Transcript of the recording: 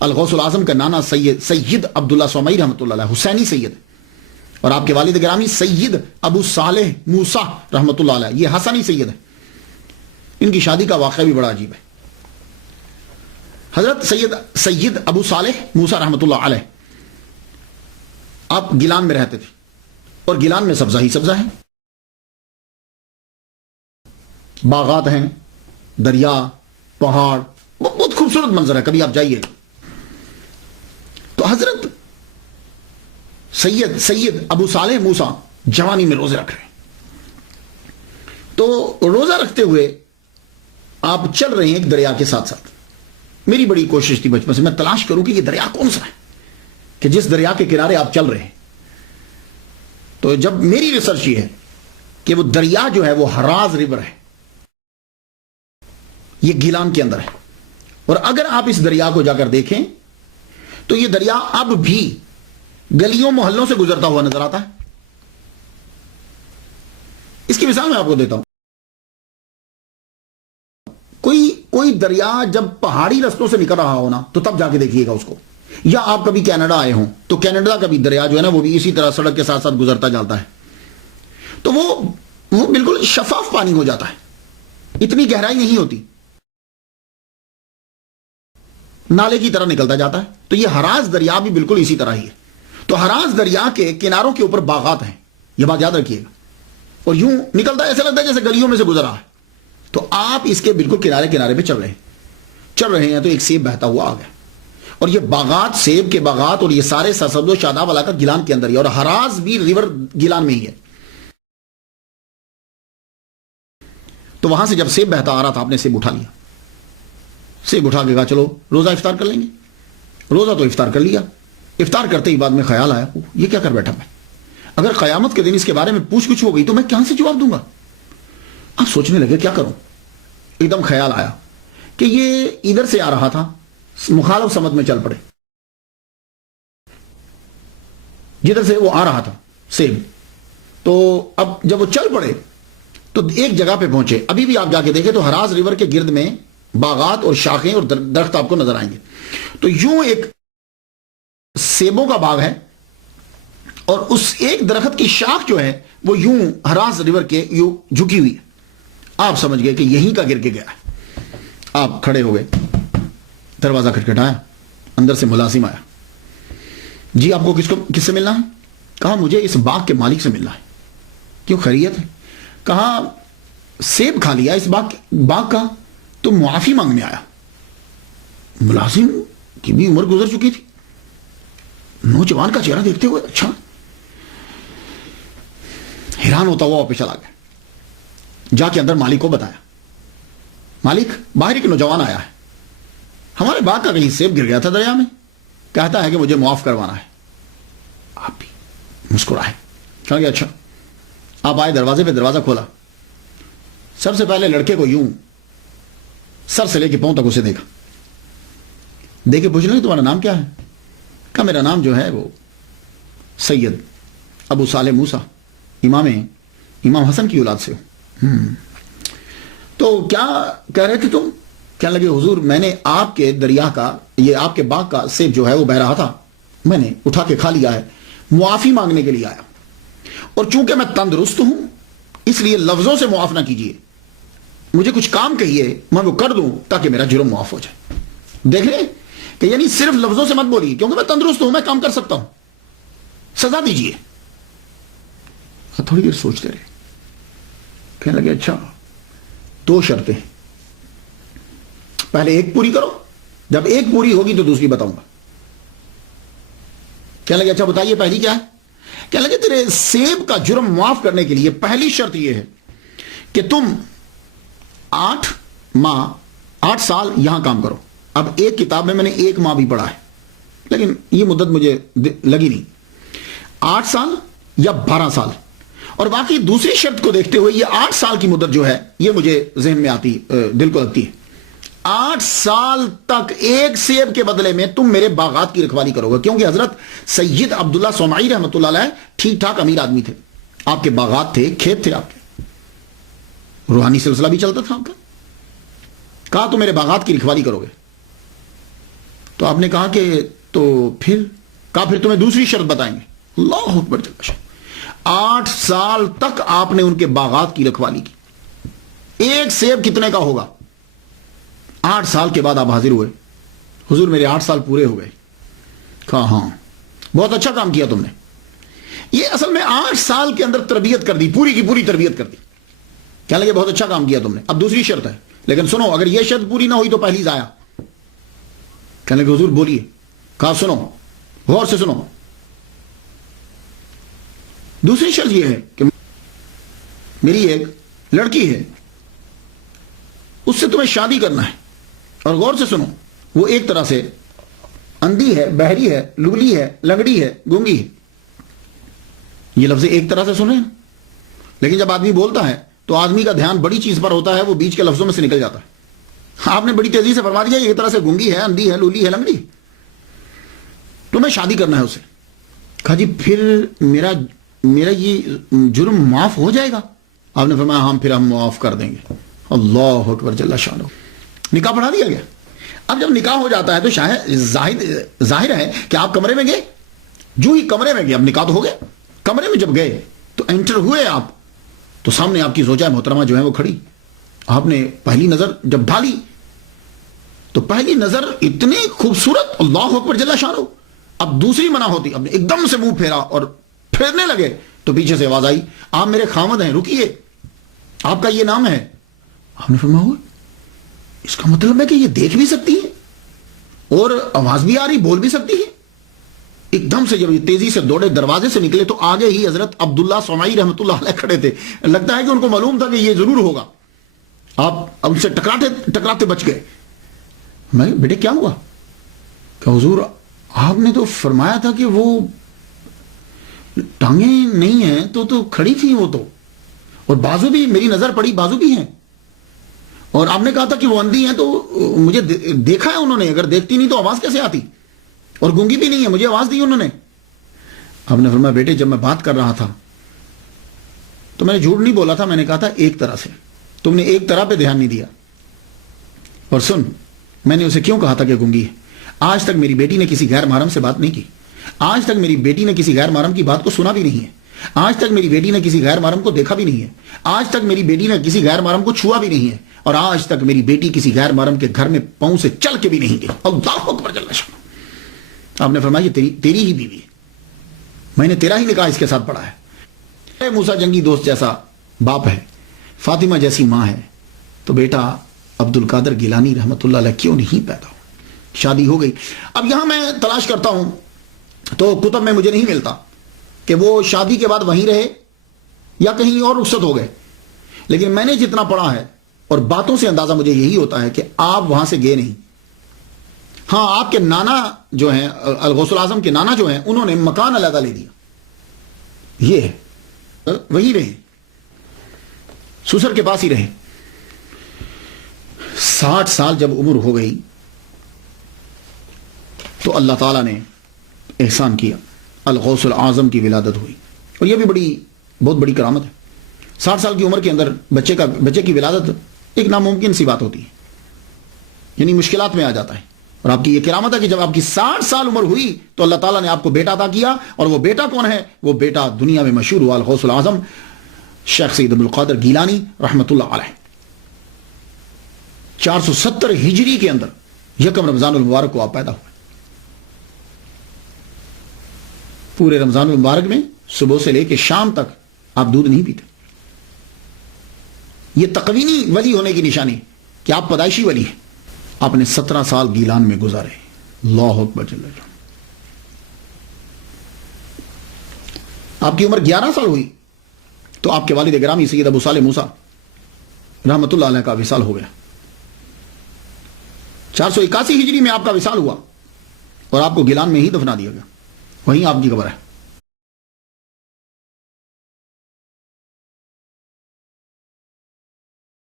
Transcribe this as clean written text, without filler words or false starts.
الغوث العظم کا نانا سید عبداللہ سومئی رحمۃ اللہ علیہ حسینی سید ہے، اور آپ کے والد گرامی سید ابو صالح موسیٰ رحمۃ اللہ علیہ یہ حسنی سید ہے۔ ان کی شادی کا واقعہ بھی بڑا عجیب ہے۔ حضرت سید ابو صالح موسیٰ رحمۃ اللہ علیہ آپ گیلان میں رہتے تھے، اور گیلان میں سبزہ ہی سبزہ ہے، باغات ہیں، دریا، پہاڑ، بہت خوبصورت منظر ہے، کبھی آپ جائیے۔ تو حضرت سید ابو صالح موسیٰ جوانی میں روزے رکھ رہے ہیں۔ تو روزہ رکھتے ہوئے آپ چل رہے ہیں ایک دریا کے ساتھ ساتھ۔ میری بڑی کوشش تھی بچپن سے میں تلاش کروں کہ یہ دریا کون سا ہے کہ جس دریا کے کنارے آپ چل رہے ہیں۔ تو جب میری ریسرچ یہ ہے کہ وہ دریا جو ہے وہ ہراز ریور ہے، یہ گیلان کے اندر ہے، اور اگر آپ اس دریا کو جا کر دیکھیں تو یہ دریا اب بھی گلیوں محلوں سے گزرتا ہوا نظر آتا ہے۔ اس کی مثال میں آپ کو دیتا ہوں۔ کوئی دریا جب پہاڑی رستوں سے نکل رہا ہونا تو تب جا کے دیکھیے گا اس کو، یا آپ کبھی کینیڈا آئے ہوں تو کینیڈا کا بھی دریا جو ہے نا وہ بھی اسی طرح سڑک کے ساتھ ساتھ گزرتا جاتا ہے، تو وہ بالکل شفاف پانی ہو جاتا ہے، اتنی گہرائی نہیں ہوتی، نالے کی طرح نکلتا جاتا ہے۔ تو یہ ہراز دریا بھی بالکل اسی طرح ہی ہے۔ تو ہراز دریا کے کناروں کے اوپر باغات ہیں، یہ بات یاد رکھیے گا، اور یوں نکلتا ہے، ایسا لگتا ہے جیسے گلیوں میں سے گزر رہا ہے۔ تو آپ اس کے بالکل کنارے پہ چل رہے ہیں تو ایک سیب بہتا ہوا آ گیا، اور یہ باغات، سیب کے باغات اور یہ سارے سرسبز و شاداب علاقہ گیلان کے اندر ہی ہے، اور ہراز بھی ریور گیلان میں ہی ہے۔ تو وہاں سے جب سیب بہتا آ رہا تھا، آپ نے سیب اٹھا لیا، سیب اٹھا کے کہا چلو روزہ افطار کر لیں گے۔ روزہ تو افطار کر لیا، افطار کرتے ہی بعد میں خیال آیا یہ کیا کر بیٹھا میں، اگر قیامت کے دن اس کے بارے میں پوچھ گچھ ہو گئی تو میں کہاں سے جواب دوں گا۔ آپ سوچنے لگے کیا کروں، ایک دم خیال آیا کہ یہ ادھر سے آ رہا تھا، مخالف سمت میں چل پڑے، جدھر سے وہ آ رہا تھا سیب۔ تو اب جب وہ چل پڑے تو ایک جگہ پہ پہنچے، ابھی بھی آپ جا کے دیکھیں تو ہراز ریور کے گرد میں باغات اور شاخیں اور درخت آپ کو نظر آئیں گے۔ تو یوں ایک سیبوں کا باغ ہے، اور اس ایک درخت کی شاخ جو ہے وہ یوں ہراز ریور کے یوں جھکی ہوئی ہے۔ آپ سمجھ گئے کہ یہیں کا گر کے گیا ہے۔ آپ کھڑے ہو گئے، دروازہ کھٹکھٹایا، اندر سے ملازم آیا، جی آپ کو کس سے ملنا ہے؟ کہا مجھے اس باغ کے مالک سے ملنا ہے۔ کیوں، خیریت ہے؟ کہا سیب کھا لیا اس باغ کا تو معافی مانگنے آیا۔ ملازم کی بھی عمر گزر چکی تھی، نوجوان کا چہرہ دیکھتے ہوئے اچھا، حیران ہوتا ہوا واپس چلا گیا۔ جا کے اندر مالک کو بتایا، مالک باہر ایک نوجوان آیا ہے، ہمارے باغ کا کہیں سیب گر گیا تھا دریا میں، کہتا ہے کہ مجھے معاف کروانا ہے۔ آپ بھی مسکرائے، کہا کہ اچھا۔ آپ آئے دروازے پہ، دروازہ کھولا، سب سے پہلے لڑکے کو یوں سر سے لے کے پاؤں تک اسے دیکھا، دیکھے پوچھ لیں تمہارا نام کیا ہے؟ کہا میرا نام جو ہے وہ سید ابو صالح موسیٰ، امام حسن کی اولاد سے ہوں۔ تو کیا کہہ رہے تھے تم؟ کہنے لگے حضور میں نے آپ کے دریا کا، یہ آپ کے باغ کا سیب جو ہے وہ بہ رہا تھا، میں نے اٹھا کے کھا لیا ہے، معافی مانگنے کے لیے آیا، اور چونکہ میں تندرست ہوں اس لیے لفظوں سے معاف نہ کیجئے، مجھے کچھ کام کہیے میں وہ کر دوں تاکہ میرا جرم معاف ہو جائے۔ دیکھ لیں کہ یعنی صرف لفظوں سے مت بولیے، کیونکہ میں تندرست ہوں، میں کام کر سکتا ہوں، سزا دیجئے۔ تھوڑی دیر سوچتے رہے، کہنے لگے اچھا 2 شرطیں، پہلے ایک پوری کرو، جب ایک پوری ہوگی تو دوسری بتاؤں گا۔ کہنے لگے اچھا بتائیے پہلی کیا ہے؟ کہنے لگے تیرے سیب کا جرم معاف کرنے کے لیے پہلی شرط یہ ہے کہ تم 8 سال یہاں کام کرو۔ اب ایک کتاب میں نے 1 ماہ بھی پڑھا ہے، لیکن یہ مدت مجھے لگی نہیں، 8 سال یا 12 سال، اور باقی دوسری شرط کو دیکھتے ہوئے یہ 8 سال کی مدت جو ہے یہ مجھے ذہن میں آتی، دل کو لگتی ہے۔ 8 سال تک ایک سیب کے بدلے میں تم میرے باغات کی رکھوالی کرو گے، کیونکہ حضرت سید عبداللہ سومئی رحمۃ اللہ علیہ ٹھیک ٹھاک امیر آدمی تھے، آپ کے باغات تھے، کھیت تھے، آپ کے روحانی سلسلہ بھی چلتا تھا آپ کا۔ کہا تو میرے باغات کی رکھوالی کرو گے تو آپ نے کہا کہ تو پھر تمہیں دوسری شرط بتائیں گے. اللہ اکبر. 8 سال تک آپ نے ان کے باغات کی رکھوالی کی. ایک سیب کتنے کا ہوگا؟ 8 سال کے بعد آپ حاضر ہوئے. حضور میرے 8 سال پورے ہو گئے. کہا ہاں بہت اچھا کام کیا تم نے. یہ اصل میں 8 سال کے اندر تربیت کر دی, پوری کی پوری تربیت کر دی. کہنے لگے بہت اچھا کام کیا تم نے. اب دوسری شرط ہے, لیکن سنو اگر یہ شرط پوری نہ ہوئی تو پہلی ضائع. کہنے لگے حضور بولیے. کہا سنو غور سے سنو, دوسری شرط یہ ہے کہ میری ایک لڑکی ہے, اس سے تمہیں شادی کرنا ہے. اور غور سے سنو, وہ ایک طرح سے اندھی ہے, بہری ہے, لگلی ہے, لنگڑی ہے, گونگی ہے. یہ لفظ ایک طرح سے سنے, لیکن جب آدمی بولتا ہے تو آدمی کا دھیان بڑی چیز پر ہوتا ہے, وہ بیچ کے لفظوں میں سے نکل جاتا ہے. آپ نے بڑی تیزی سے فرما دیا ایک طرح سے گونگی ہے, اندھی ہے, لولی ہے, لنگڑی. تمہیں شادی کرنا ہے اسے. کہا جی پھر میرا یہ جرم معاف ہو جائے گا؟ آپ نے فرمایا ہاں پھر ہم معاف کر دیں گے. اللہ اکبر جل شانہ. نکاح پڑھا دیا گیا. اب جب نکاح ہو جاتا ہے تو شاید ظاہر ہے کہ آپ کمرے میں گئے. جو ہی کمرے میں گئے, اب نکاح تو ہو گیا. کمرے میں جب گئے تو انٹر ہوئے آپ, تو سامنے آپ کی زوجہ محترمہ جو ہے وہ کھڑی. آپ نے پہلی نظر جب ڈالی تو پہلی نظر اتنی خوبصورت, اللہ اکبر جل شانہ. اب دوسری منع ہوتی, اب ایک دم سے منہ پھیرا اور پھیرنے لگے تو پیچھے سے آواز آئی آپ میرے خامد ہیں, رکیے, آپ کا یہ نام ہے. آپ نے فرمایا اس کا مطلب ہے کہ یہ دیکھ بھی سکتی ہے اور آواز بھی آ رہی, بول بھی سکتی ہے. ایک دم سے جب یہ تیزی سے دوڑے, دروازے سے نکلے تو آگے ہی حضرت عبداللہ سمعی رحمۃ اللہ علیہ کھڑے تھے. لگتا ہے کہ ان کو معلوم تھا کہ یہ ضرور ہوگا. آپ ان سے ٹکراتے بچ گئے. میں بیٹے کیا ہوا؟ کہ حضور آپ نے تو فرمایا تھا کہ وہ ٹانگیں نہیں ہیں تو کھڑی تھی وہ تو, اور بازو بھی, میری نظر پڑی بازو بھی ہیں, اور آپ نے کہا تھا کہ وہ اندھی ہیں تو مجھے دیکھا ہے انہوں نے, اگر دیکھتی نہیں تو آواز کیسے آتی, اور گونگی بھی نہیں ہے, مجھے آواز دی انہوں نے. آپ نے فرمایا بیٹے جب میں بات کر رہا تھا تو میں نے جھوٹ نہیں بولا تھا, میں نے کہا تھا ایک طرح سے, تم نے ایک طرح پہ دھیان نہیں دیا. اور سن, میں نے اسے کیوں کہا تھا کہ گونگی ہے؟ آج تک میری بیٹی نے کسی غیر محرم سے بات نہیں کی, آج تک میری بیٹی نے کسی غیر محرم کی بات کو سنا بھی نہیں ہے, آج تک میری بیٹی نے کسی غیر محرم کو دیکھا بھی نہیں ہے, آج تک میری بیٹی نے کسی غیر محرم کو چھوا بھی نہیں ہے, اور آج تک میری بیٹی کسی غیر محرم کے گھر میں پاؤں سے چل کے بھی نہیں گئی. اللہ اکبر جل شانہ. آپ نے فرمایا یہ تیری ہی بیوی ہے, میں نے تیرا ہی نکاح اس کے ساتھ پڑھا ہے. موسیٰ جنگی دوست جیسا باپ ہے, فاطمہ جیسی ماں ہے, تو بیٹا عبد القادر گیلانی رحمۃ اللہ علیہ کیوں نہیں پیدا ہو؟ شادی ہو گئی. اب یہاں میں تلاش کرتا ہوں تو کتب میں مجھے نہیں ملتا کہ وہ شادی کے بعد وہیں رہے یا کہیں اور رخصت ہو گئے, لیکن میں نے جتنا پڑھا ہے اور باتوں سے اندازہ مجھے یہی ہوتا ہے کہ آپ وہاں سے گئے نہیں. ہاں آپ کے نانا جو ہیں, الغوث الاعظم کے نانا جو ہیں, انہوں نے مکان علیحدہ لے دیا, یہ ہے وہی رہے, سسر کے پاس ہی رہے. 60 سال جب عمر ہو گئی تو اللہ تعالیٰ نے احسان کیا, الغوث الاعظم کی ولادت ہوئی. اور یہ بھی بہت بڑی کرامت ہے. 60 سال کی عمر کے اندر بچے کی ولادت ایک ناممکن سی بات ہوتی ہے, یعنی مشکلات میں آ جاتا ہے. اور آپ کی یہ کرامت ہے کہ جب آپ کی 60 سال عمر ہوئی تو اللہ تعالیٰ نے آپ کو بیٹا عطا کیا. اور وہ بیٹا کون ہے؟ وہ بیٹا دنیا میں مشہور ہوا الغوث الاعظم شیخ سید عبد القادر گیلانی رحمۃ اللہ علیہ. 470 ہجری کے اندر 1 رمضان المبارک کو آپ پیدا ہوئے. پورے رمضان المبارک میں صبح سے لے کے شام تک آپ دودھ نہیں پیتے. یہ تقوینی ولی ہونے کی نشانی کہ آپ پیدائشی ولی ہیں. آپ نے 17 سال گیلان میں گزارے. اللہ اکبر جل جلالہ. آپ کی عمر 11 سال ہوئی تو آپ کے والد گرامی سید ابو صالح موسیٰ رحمۃ اللہ علیہ کا وصال ہو گیا. 481 ہجری میں آپ کا وصال ہوا اور آپ کو گیلان میں ہی دفنا دیا گیا. وہیں آپ کی قبر ہے.